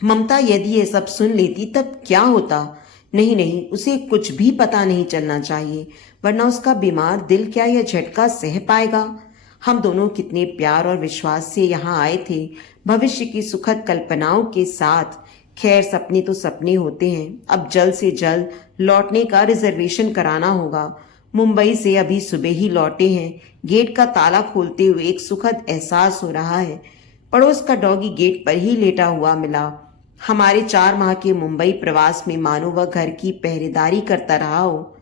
ममता यदि ये सब सुन लेती तब क्या होता। नहीं नहीं, उसे कुछ भी पता नहीं चलना चाहिए, वरना उसका बीमार दिल क्या यह झटका सह पाएगा। हम दोनों कितने प्यार और विश्वास से यहाँ आए थे, भविष्य की सुखद कल्पनाओं के साथ। खैर, सपने तो सपने होते हैं। अब जल्द से जल्द लौटने का रिजर्वेशन कराना होगा। मुंबई से अभी सुबह ही लौटे हैं। गेट का ताला खोलते हुए एक सुखद एहसास हो रहा है। पड़ोस का डॉगी गेट पर ही लेटा हुआ मिला। हमारे 4 माह के मुंबई प्रवास में मानो वह घर की पहरेदारी करता रहा हो।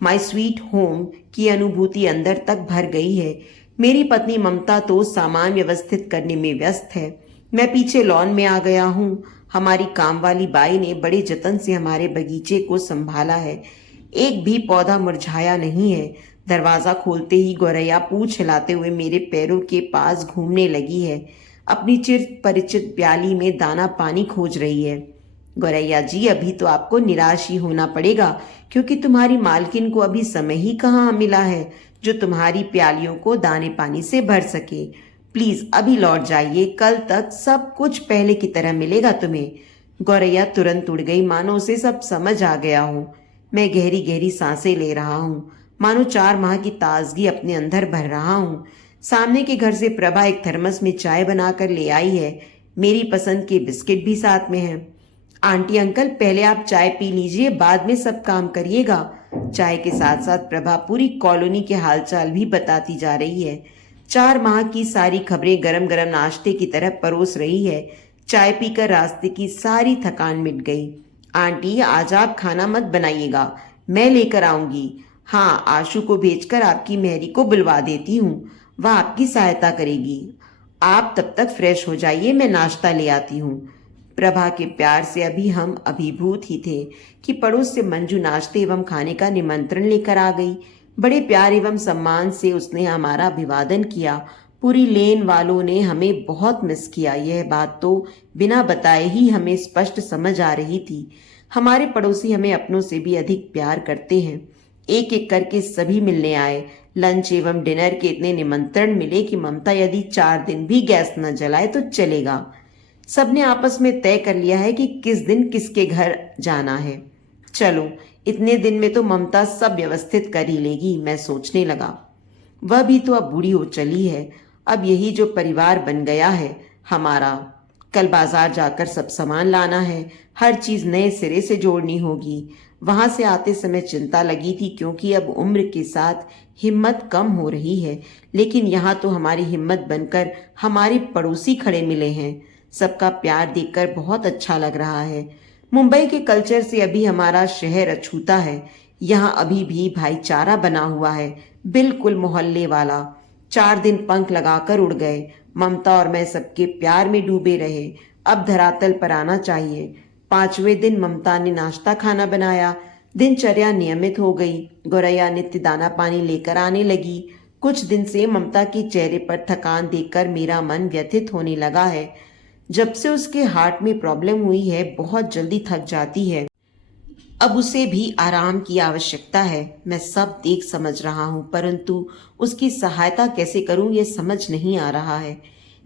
माई स्वीट होम की अनुभूति अंदर तक भर गई है। मेरी पत्नी ममता तो सामान व्यवस्थित करने में व्यस्त है। मैं पीछे लॉन में आ गया हूँ। हमारी काम वाली बाई ने बड़े जतन से हमारे बगीचे को संभाला है। एक भी पौधा मुरझाया नहीं है। दरवाजा खोलते ही गौरैया पूंछ हिलाते हुए मेरे पैरों के पास घूमने लगी है। अपनी चिर परिचित प्याली में दाना पानी खोज रही है। गौरैया जी, अभी तो आपको निराश ही होना पड़ेगा, क्योंकि तुम्हारी मालकिन को अभी समय ही कहाँ मिला है जो तुम्हारी प्यालियों को दाने पानी से भर सके। प्लीज अभी लौट जाइए, कल तक सब कुछ पहले की तरह मिलेगा तुम्हें। गौरैया तुरंत उड़ गई, मानो उसे सब समझ आ गया हो। मैं गहरी गहरी सांसें ले रहा हूँ, मानो 4 माह की ताजगी अपने अंदर भर रहा हूँ। सामने के घर से प्रभा एक थर्मस में चाय बनाकर ले आई है। मेरी पसंद के बिस्किट भी साथ में हैं। आंटी अंकल, पहले आप चाय पी लीजिए, बाद में सब काम करिएगा। चाय के साथ साथ प्रभा पूरी कॉलोनी के हालचाल भी बताती जा रही है। 4 माह की सारी खबरें गरम गरम नाश्ते की तरह परोस रही है। चाय पीकर रास्ते की सारी थकान मिट गई। आंटी, आज आप खाना मत बनाइएगा, मैं लेकर आऊंगी। हाँ, आशु को भेजकर आपकी मेहरी को बुलवा देती हूँ, वह आपकी सहायता करेगी। आप तब तक फ्रेश हो जाइए, मैं नाश्ता ले आती हूँ। प्रभा के प्यार से अभी हम अभिभूत ही थे कि पड़ोस से मंजू नाश्ते एवं खाने का निमंत्रण लेकर आ गई। बड़े प्यार एवं सम्मान से उसने हमारा अभिवादन किया। पूरी लेन वालों ने हमें बहुत मिस किया, यह बात तो बिना बताए ही हमें स्पष्ट समझ आ रही थी। हमारे पड़ोसी हमें अपनों से भी अधिक प्यार करते हैं। एक एक करके सभी मिलने आए। लंच एवं डिनर के इतने निमंत्रण मिले कि ममता यदि 4 दिन भी गैस न जलाए तो चलेगा। सबने आपस में तय कर लिया है कि किस दिन किसके घर जाना है। चलो, इतने दिन में तो ममता सब व्यवस्थित कर ही लेगी, मैं सोचने लगा। वह भी तो अब बूढ़ी हो चली है। अब यही जो परिवार बन गया है हमारा। कल बाजार जाकर सब सामान लाना है, हर चीज नए सिरे से जोड़नी होगी। वहां से आते समय चिंता लगी थी, क्योंकि अब उम्र के साथ हिम्मत कम हो रही है। लेकिन यहाँ तो हमारी हिम्मत बनकर हमारे पड़ोसी खड़े मिले हैं। सबका प्यार देखकर बहुत अच्छा लग रहा है। मुंबई के कल्चर से अभी हमारा शहर अछूता है। यहाँ अभी भी भाईचारा बना हुआ है, बिल्कुल मोहल्ले वाला। 4 दिन पंख लगाकर उड़ गए। ममता और मैं सबके प्यार में डूबे रहे। अब धरातल पर आना चाहिए। 5वें दिन ममता ने नाश्ता खाना बनाया। दिनचर्या नियमित हो गई। गौरैया नित्य दाना पानी लेकर आने लगी। कुछ दिन से ममता के चेहरे पर थकान देखकर मेरा मन व्यथित होने लगा है। जब से उसके हार्ट में प्रॉब्लम हुई है, बहुत जल्दी थक जाती है। अब उसे भी आराम की आवश्यकता है। मैं सब देख समझ रहा हूँ, परंतु उसकी सहायता कैसे करूँ ये समझ नहीं आ रहा है।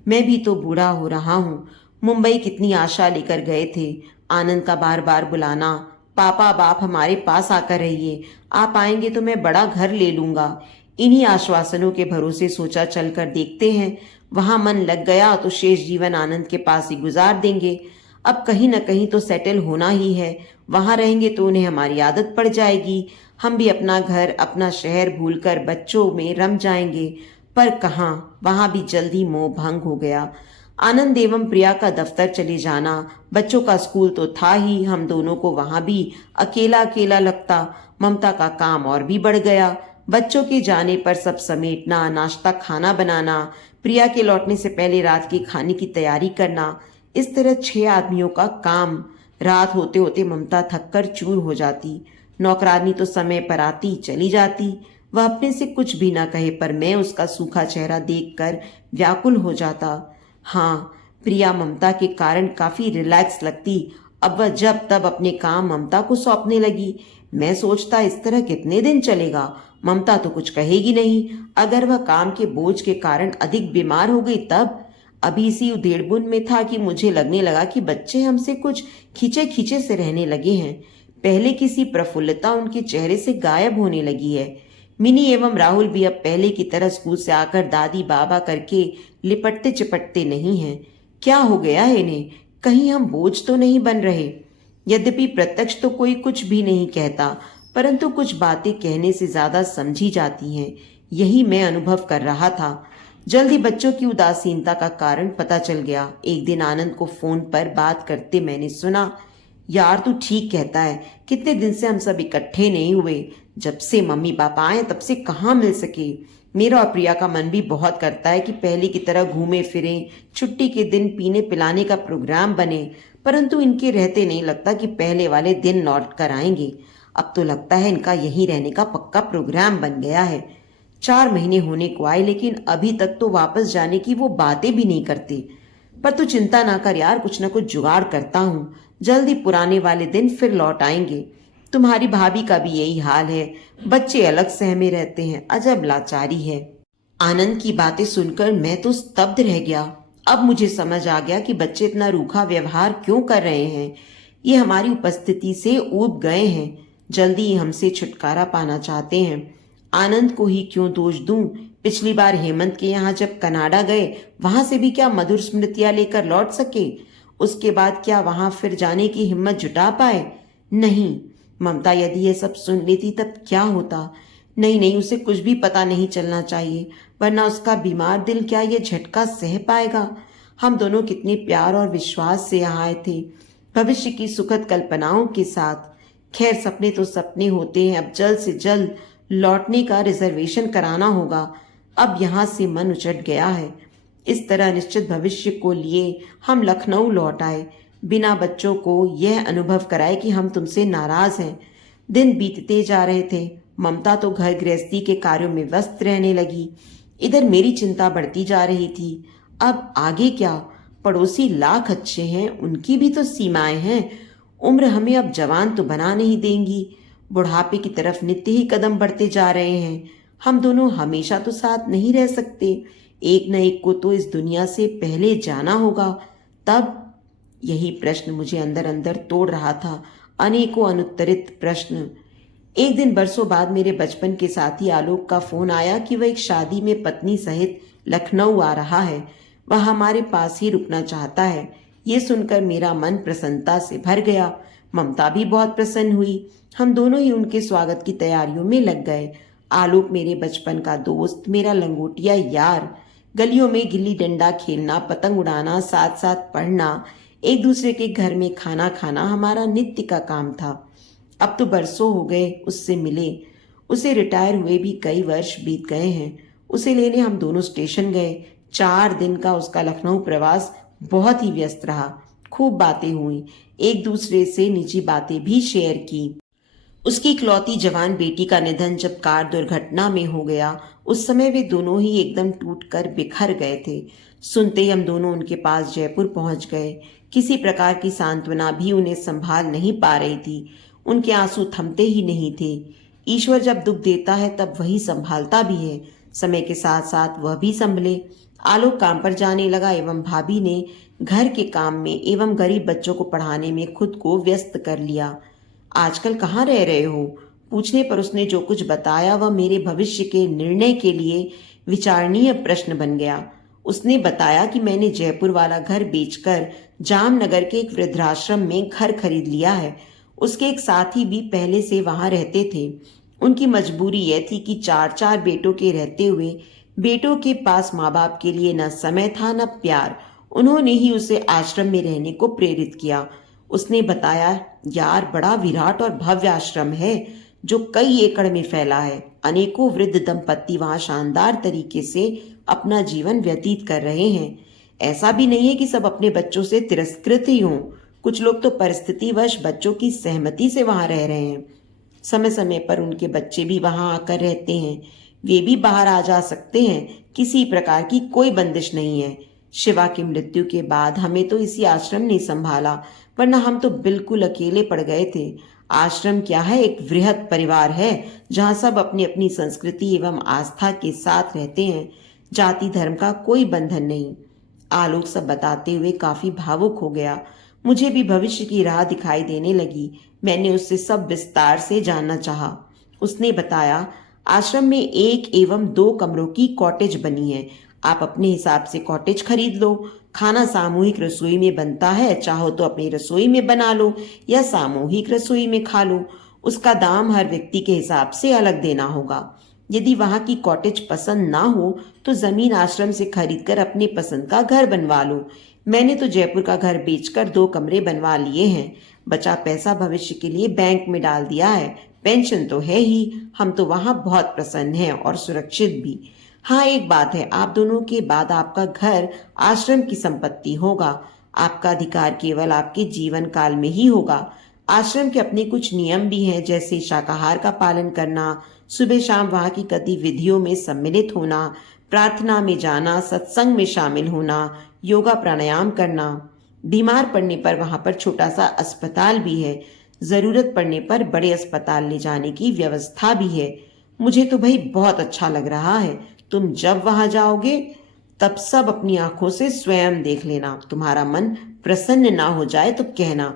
मैं भी तो बूढ़ा हो रहा हूँ। मुंबई कितनी आशा लेकर गए थे। आनंद का बार बार बुलाना, पापा अब आप हमारे पास आकर रहिए, आप आएंगे तो मैं बड़ा घर ले लूंगा। इन्हीं आश्वासनों के भरोसे सोचा चलकर देखते हैं। वहां मन लग गया तो शेष जीवन आनंद के पास ही गुजार देंगे। अब कहीं न कहीं तो सेटल होना ही है। वहां रहेंगे तो उन्हें हमारी आदत पड़ जाएगी। हम भी अपना घर, अपना शहर भूलकर बच्चों में रम जाएंगे। पर कहाँ, वहां भी जल्दी मोह भंग हो गया। आनंद एवं प्रिया का दफ्तर चले जाना, बच्चों का स्कूल तो था ही, हम दोनों को वहां भी अकेला अकेला लगता। ममता का काम और भी बढ़ गया। बच्चों के जाने पर सब समेटना, नाश्ता खाना बनाना, प्रिया के लौटने से पहले रात के खाने की तैयारी करना, इस तरह 6 आदमियों का काम। रात होते होते ममता थककर चूर हो जाती। नौकरानी तो समय पर आती चली जाती। वह अपने से कुछ भी ना कहे, पर मैं उसका सूखा चेहरा देखकर व्याकुल हो जाता। हाँ, प्रिया ममता के कारण काफी रिलैक्स लगती। अब वह जब तब अपने काम ममता को सौंपने लगी। मैं सोचता, इस तरह कितने दिन चलेगा। ममता तो कुछ कहेगी नहीं। अगर वह काम के बोझ के कारण अधिक बीमार हो गई तब। अभी इसी उधेड़बुन में था कि मुझे लगने लगा कि बच्चे हमसे कुछ खींचे खींचे से रहने लगे हैं। पहले किसी प्रफुल्लता उनके चेहरे से गायब होने लगी है। मिनी एवं राहुल भी अब पहले की तरह स्कूल से आकर दादी बाबा करके लिपटते चिपटते नहीं हैं। क्या हो गया है इन्हें? कहीं हम बोझ तो नहीं बन रहे? यद्यपि प्रत्यक्ष तो कोई कुछ भी नहीं कहता, परंतु कुछ बातें कहने से ज्यादा समझी जाती हैं। यही मैं अनुभव कर रहा था। जल्द ही बच्चों की उदासीनता का कारण पता चल गया। एक दिन आनंद को फोन पर बात करते मैंने सुना, यार तू ठीक कहता है, कितने दिन से हम सब इकट्ठे नहीं हुए। जब से मम्मी पापा आए तब से कहाँ मिल सके। मेरा और प्रिया का मन भी बहुत करता है कि पहले की तरह घूमे फिरें, छुट्टी के दिन पीने पिलाने का प्रोग्राम बने, परंतु इनके रहते नहीं लगता कि पहले वाले दिन लौट कर आएंगे। अब तो लगता है इनका यहीं रहने का पक्का प्रोग्राम बन गया है। 4 महीने होने को आए लेकिन अभी तक तो वापस जाने की वो बातें भी नहीं करते। पर तू चिंता ना कर यार, कुछ ना कुछ जुगाड़ करता हूँ। जल्दी पुराने वाले दिन फिर लौट आएंगे। तुम्हारी भाभी का भी यही हाल है, बच्चे अलग सहमे रहते हैं, अजब लाचारी है। आनंद की बातें सुनकर मैं तो स्तब्ध रह गया। अब मुझे समझ आ गया कि बच्चे इतना रूखा व्यवहार क्यों कर रहे हैं। ये हमारी उपस्थिति से ऊब गए हैं, जल्दी ही हमसे छुटकारा पाना चाहते हैं। आनंद को ही क्यों दोष दूं? पिछली बार हेमंत के यहाँ जब कनाडा गए, वहां से भी क्या मधुर स्मृतियां लेकर लौट सके? उसके बाद क्या वहां फिर जाने की हिम्मत जुटा पाए? नहीं। ममता यदि ये सब सुन लेती तब क्या होता? नहीं नहीं, उसे कुछ भी पता नहीं चलना चाहिए, वरना उसका बीमार दिल क्या ये झटका सह पाएगा? हम दोनों कितने प्यार और विश्वास से यहाँ आए थे, भविष्य की सुखद कल्पनाओं के साथ। खैर, सपने तो सपने होते हैं। अब जल्द से जल्द लौटने का रिजर्वेशन कराना होगा। अब यहाँ से मन उचट गया है। इस तरह निश्चित भविष्य को लिए हम लखनऊ लौट आए, बिना बच्चों को यह अनुभव कराए कि हम तुमसे नाराज हैं। दिन बीतते जा रहे थे। ममता तो घर गृहस्थी के कार्यों में व्यस्त रहने लगी। इधर मेरी चिंता बढ़ती जा रही थी। अब आगे क्या? पड़ोसी लाख अच्छे हैं, उनकी भी तो सीमाएं हैं। उम्र हमें अब जवान तो बना नहीं देंगी। बुढ़ापे की तरफ नित्य ही कदम बढ़ते जा रहे हैं। हम दोनों हमेशा तो साथ नहीं रह सकते। एक न एक को तो इस दुनिया से पहले जाना होगा। तब यही प्रश्न मुझे अंदर अंदर तोड़ रहा था, अनेकों अनुत्तरित प्रश्न। एक दिन बरसों बाद मेरे बचपन के साथी आलोक का फोन आया कि वह एक शादी में पत्नी सहित लखनऊ आ रहा है। वह हमारे पास ही रुकना चाहता है। ये सुनकर मेरा मन प्रसन्नता से भर गया। ममता भी बहुत प्रसन्न हुई। हम दोनों ही उनके स्वागत की तैयारियों में लग गए। आलोक मेरे बचपन का दोस्त, मेरा लंगोटिया यार। गलियों में गिल्ली डंडा खेलना, पतंग उड़ाना, साथ साथ पढ़ना, एक दूसरे के घर में खाना खाना हमारा नित्य का काम था। अब तो बरसों हो गए उससे मिले। उसे रिटायर हुए भी कई वर्ष बीत गए हैं। उसे लेने हम दोनों स्टेशन गए। 4 दिन का उसका लखनऊ प्रवास बहुत ही व्यस्त रहा। खूब बातें हुई, एक दूसरे से निजी बातें भी शेयर की। उसकी इकलौती जवान बेटी का निधन जब कार दुर्घटना में हो गया, उस समय वे दोनों ही एकदम टूटकर बिखर गए थे। सुनते ही हम दोनों उनके पास जयपुर पहुंच गए। किसी प्रकार की सांत्वना भी उन्हें संभाल नहीं पा रही थी। उनके आंसू थमते ही नहीं थे। ईश्वर जब दुख देता है तब वही संभालता भी है। समय के साथ साथ वह भी संभले। आलोक काम पर जाने लगा एवं भाभी ने घर के काम में एवं गरीब बच्चों को पढ़ाने में खुद को व्यस्त कर लिया। आजकल कहाँ रह रहे हो? पूछने पर उसने जो कुछ बताया वह मेरे भविष्य के निर्णय के लिए विचारणीय प्रश्न बन गया। उसने बताया कि मैंने जयपुर वाला घर बेचकर जामनगर के एक वृद्धाश्रम में घर खरीद लिया है। उसके एक साथी भी पहले से वहां रहते थे। उनकी मजबूरी यह थी कि 4 बेटों के रहते हुए बेटों के पास माँ बाप के लिए न समय था न प्यार। उन्होंने ही उसे आश्रम में रहने को प्रेरित किया। उसने बताया, यार बड़ा विराट और भव्य आश्रम है जो कई एकड़ में फैला है। अनेकों वृद्ध दंपत्ति वहां शानदार तरीके से अपना जीवन व्यतीत कर रहे हैं। ऐसा भी नहीं है कि सब अपने बच्चों से तिरस्कृत ही हों। कुछ लोग तो परिस्थितिवश बच्चों की सहमति से वहां रह रहे हैं। समय समय पर उनके बच्चे भी वहां आकर रहते हैं। वे भी बाहर आ जा सकते हैं। किसी प्रकार की कोई बंदिश नहीं है। शिवा की मृत्यु के बाद हमें तो इसी आश्रम ने संभाला, वरना हम तो बिल्कुल अकेले पड़ गए थे। आश्रम क्या है, एक वृहद परिवार है जहाँ सब अपनी अपनी संस्कृति एवं आस्था के साथ रहते हैं। जाति धर्म का कोई बंधन नहीं। आलोक सब बताते हुए काफी भावुक हो गया। मुझे भी भविष्य की राह दिखाई देने लगी। मैंने उससे सब विस्तार से जानना चाहा। उसने बताया, आश्रम में 1 एवं 2 कमरों की कॉटेज बनी है। आप अपने हिसाब से कॉटेज खरीद लो। खाना सामूहिक रसोई में बनता है, चाहो तो अपनी रसोई में बना लो या सामूहिक रसोई में खा लो। उसका दाम हर व्यक्ति के हिसाब से अलग देना होगा। यदि वहां की कॉटेज पसंद ना हो तो जमीन आश्रम से खरीदकर अपने पसंद का घर बनवा लो। मैंने तो जयपुर का घर बेचकर 2 कमरे बनवा लिए हैं। बचा पैसा भविष्य के लिए बैंक में डाल दिया है। पेंशन तो है ही। हम तो वहां बहुत प्रसन्न हैं और सुरक्षित भी। हाँ, एक बात है, आप दोनों के बाद आपका घर आश्रम की संपत्ति होगा। आपका अधिकार केवल आपके जीवन काल में ही होगा। आश्रम के अपने कुछ नियम भी हैं, जैसे शाकाहार का पालन करना, सुबह शाम वहाँ की गतिविधियों में सम्मिलित होना, प्रार्थना में जाना, सत्संग में शामिल होना, योगा प्राणायाम करना। बीमार पड़ने पर वहाँ पर छोटा सा अस्पताल भी है। जरूरत पड़ने पर बड़े अस्पताल ले जाने की व्यवस्था भी है। मुझे तो भाई बहुत अच्छा लग रहा है। तुम जब वहां जाओगे तब सब अपनी आंखों से स्वयं देख लेना। तुम्हारा मन प्रसन्न ना हो जाए तो कहना।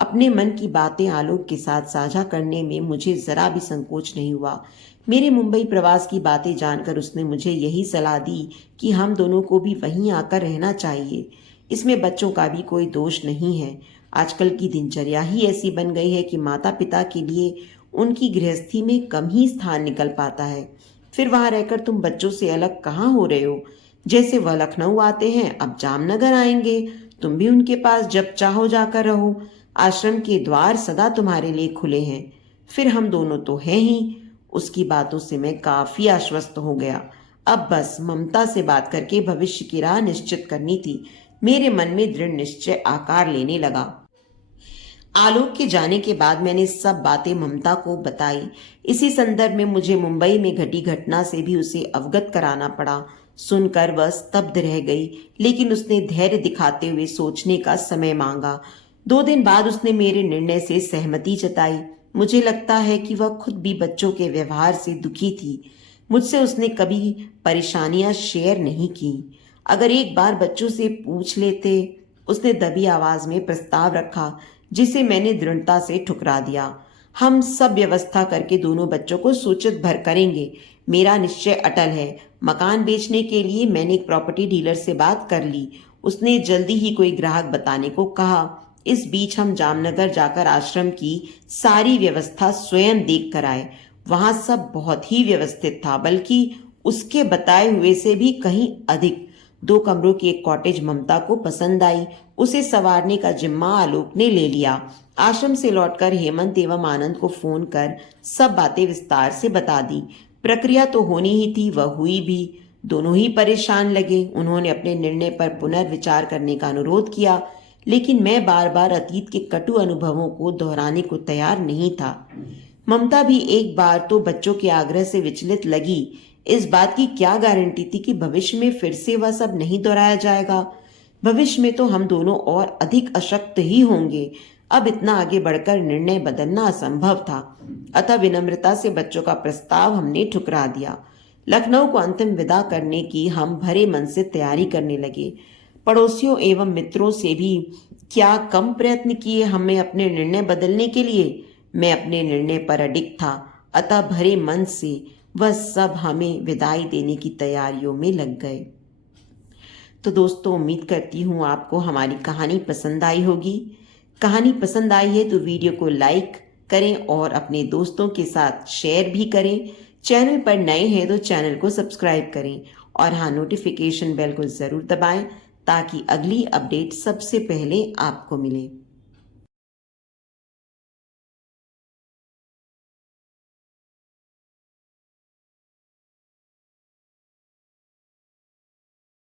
अपने मन की बातें आलोक के साथ साझा करने में मुझे जरा भी संकोच नहीं हुआ। मेरे मुंबई प्रवास की बातें जानकर उसने मुझे यही सलाह दी कि हम दोनों को भी वहीं आकर रहना चाहिए। इसमें बच्चों का भी कोई दोष नहीं है। आजकल की दिनचर्या ही ऐसी बन गई है कि माता पिता के लिए उनकी गृहस्थी में कम ही स्थान निकल पाता है। फिर वहां रहकर तुम बच्चों से अलग कहाँ हो रहे हो? जैसे वह लखनऊ आते हैं, अब जामनगर आएंगे। तुम भी उनके पास जब चाहो जाकर रहो। आश्रम के द्वार सदा तुम्हारे लिए खुले हैं। फिर हम दोनों तो हैं ही। उसकी बातों से मैं काफी आश्वस्त हो गया। अब बस ममता से बात करके भविष्य की राह निश्चित करनी थी। मेरे मन में दृढ़ निश्चय आकार लेने लगा। आलोक के जाने के बाद मैंने सब बातें ममता को बताई। इसी संदर्भ में मुझे मुंबई में घटी घटना से भी उसे अवगत कराना पड़ा। सुनकर वह स्तब्ध रह गई, लेकिन उसने धैर्य दिखाते हुए सोचने का समय मांगा। 2 दिन बाद उसने मेरे निर्णय से सहमति जताई। मुझे लगता है कि वह खुद भी बच्चों के व्यवहार से दुखी थी। मुझसे उसने कभी परेशानियां शेयर नहीं की। अगर एक बार बच्चों से पूछ लेते, उसने दबी आवाज में प्रस्ताव रखा, जिसे मैंने दृढ़ता से ठुकरा दिया। हम सब व्यवस्था करके दोनों बच्चों को सूचित भर करेंगे। मेरा निश्चय अटल है। मकान बेचने के लिए मैंने एक प्रॉपर्टी डीलर से बात कर ली। उसने जल्दी ही कोई ग्राहक बताने को कहा। इस बीच हम जामनगर जाकर आश्रम की सारी व्यवस्था स्वयं देख कर आए। वहां सब बहुत ही व्यवस्थित था, बल्कि उसके बताए हुए से भी कहीं अधिक। 2 कमरों की एक कॉटेज ममता को पसंद आई। उसे संवारने का जिम्मा आलोक ने ले लिया। आश्रम से लौटकर हेमंत एवं आनंद को फोन कर सब बातें विस्तार से बता दी। प्रक्रिया तो होनी ही थी, वह हुई भी। दोनों ही परेशान लगे। उन्होंने अपने निर्णय पर पुनर्विचार करने का अनुरोध किया, लेकिन मैं बार बार अतीत के कटु अनुभवों को दोहराने को तैयार नहीं था। ममता भी एक बार तो बच्चों के आग्रह से विचलित लगी। इस बात की क्या गारंटी थी कि भविष्य में फिर से वह सब नहीं दोहराया जाएगा? भविष्य में तो हम दोनों और अधिक अशक्त ही होंगे। अब इतना आगे बढ़कर निर्णय बदलना असंभव था। अतः विनम्रता से बच्चों का प्रस्ताव हमने ठुकरा दिया। लखनऊ को अंतिम विदा करने की हम भरे मन से तैयारी करने लगे। पड़ोसियों एवं मित्रों से भी क्या कम प्रयत्न किए हमें अपने निर्णय बदलने के लिए। मैं अपने निर्णय पर अडिग था। अतः भरे मन से वह सब हमें विदाई देने की तैयारियों में लग गए। तो दोस्तों, उम्मीद करती हूँ आपको हमारी कहानी पसंद आई होगी। कहानी पसंद आई है तो वीडियो को लाइक करें और अपने दोस्तों के साथ शेयर भी करें। चैनल पर नए हैं तो चैनल को सब्सक्राइब करें और हाँ, नोटिफिकेशन बेल को ज़रूर दबाएं ताकि अगली अपडेट सबसे पहले आपको मिले।